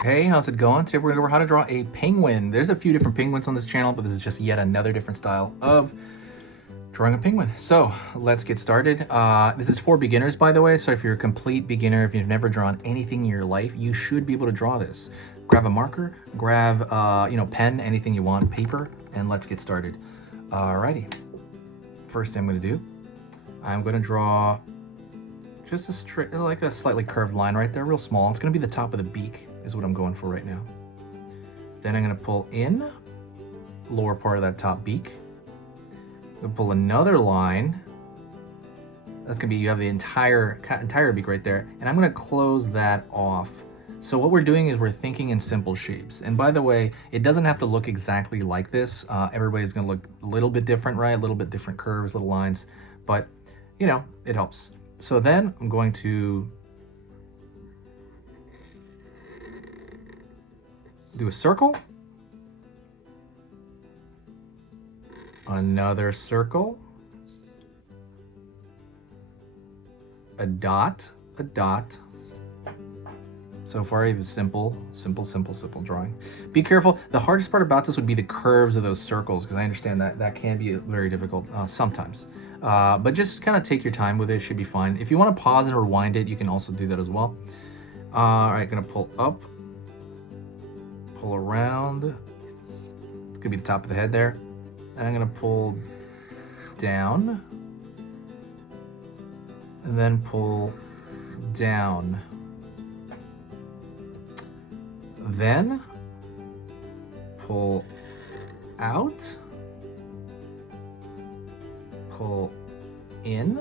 Hey, how's it going? Today we're going to go over how to draw a penguin. There's a few different penguins on this channel, but this is just yet another different style of drawing a penguin. So let's get started. This is for beginners, by the way. So if you're a complete beginner, if you've never drawn anything in your life, you should be able to draw this. Grab a marker, grab pen, anything you want, paper, and let's get started. Alrighty. First thing I'm going to do, I'm going to draw just a straight, like a slightly curved line right there, real small. It's going to be the top of the beak is what I'm going for right now. Then I'm going to pull in lower part of that top beak. I'm going to pull another line. That's going to be, you have the entire beak right there. And I'm going to close that off. So what we're doing is we're thinking in simple shapes. And by the way, it doesn't have to look exactly like this. Everybody's going to look a little bit different, right? A little bit different curves, little lines, but you know, it helps. So then I'm going to do a circle, another circle, a dot. So far, you have a simple drawing. Be careful. The hardest part about this would be the curves of those circles, because I understand that that can be very difficult sometimes. But just kind of take your time with it. It should be fine. If you want to pause and rewind it, you can also do that as well. All right, gonna pull up, pull around. It's gonna be the top of the head there. And I'm gonna pull down, and then pull down. Then pull out, pull in,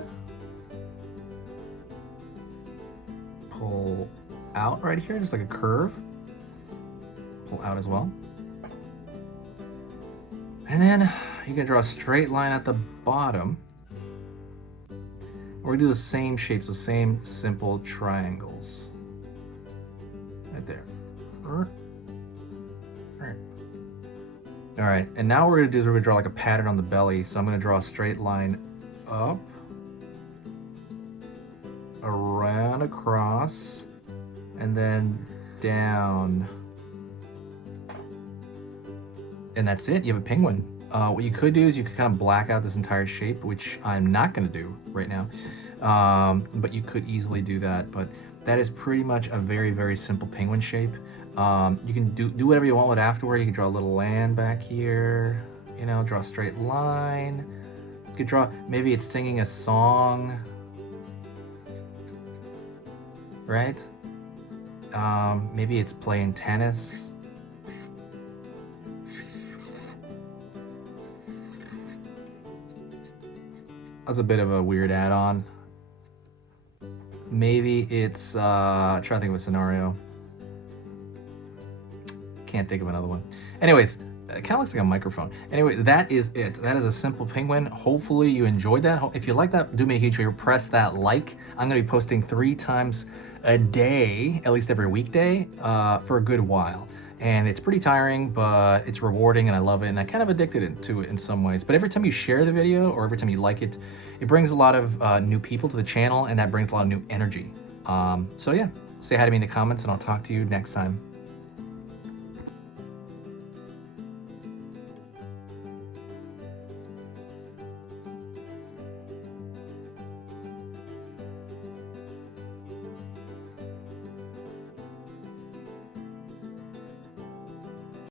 pull out right here, just like a curve, pull out as well. And then you can draw a straight line at the bottom. We're gonna do the same shapes, so same simple triangles. Right there. All right, and now what we're gonna do is we're gonna draw like a pattern on the belly. So I'm gonna draw a straight line up, around, across, and then down. And that's it, you have a penguin. What you could do is you could kind of black out this entire shape, which I'm not gonna do right now. But you could easily do that. But that is pretty much a very, very simple penguin shape. You can do whatever you want with it afterward. You can draw a little land back here, you know, draw a straight line. You could draw, maybe it's singing a song, right? Maybe it's playing tennis. That's a bit of a weird add-on. Maybe it's, try to think of a scenario. Can't think of another one. Anyways, it kind of looks like a microphone. Anyway, that is it. That is a simple penguin. Hopefully you enjoyed that. If you like that, do me a huge favor, press that like. I'm gonna be posting 3 times a day, at least every weekday, for a good while. And it's pretty tiring, but it's rewarding and I love it. And I kind of addicted to it in some ways. But every time you share the video or every time you like it, it brings a lot of new people to the channel, and that brings a lot of new energy. So yeah, say hi to me in the comments and I'll talk to you next time.